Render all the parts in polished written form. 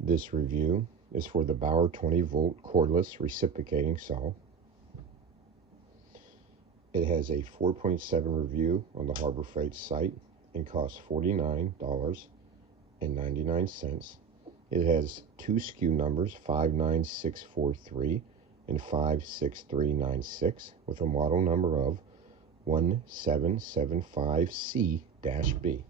This review is for the BAUER 20-volt cordless reciprocating saw. It has a 4.7 review on the Harbor Freight site and costs $49.99. It has two SKU numbers, 59643 and 56396, with a model number of 1775C-B.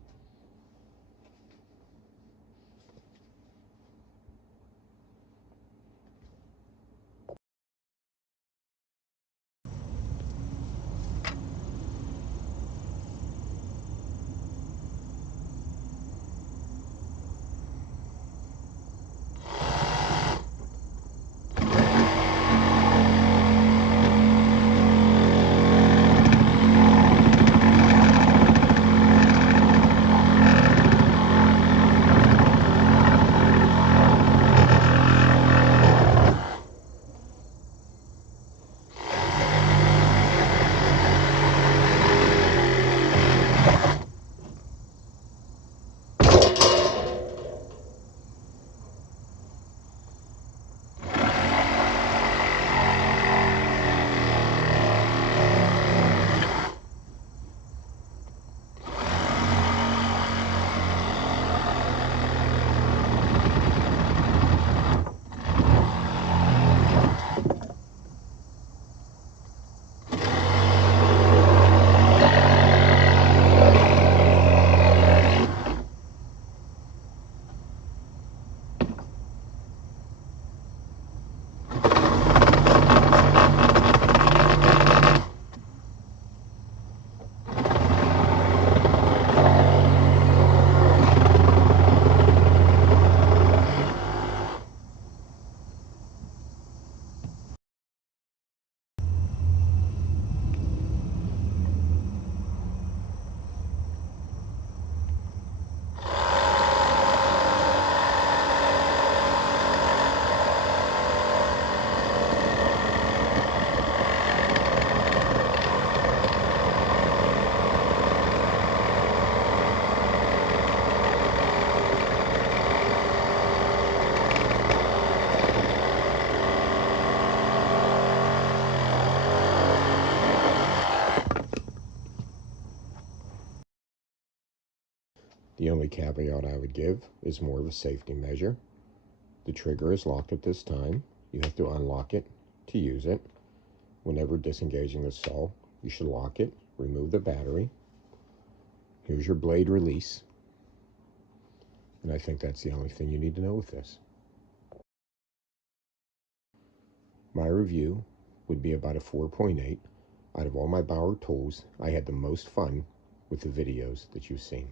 The only caveat I would give is more of a safety measure. The trigger is locked at this time. You have to unlock it to use it. Whenever disengaging the saw, you should lock it, remove the battery. Here's your blade release. And I think that's the only thing you need to know with this. My review would be about a 4.8. Out of all my BAUER tools, I had the most fun with the videos that you've seen.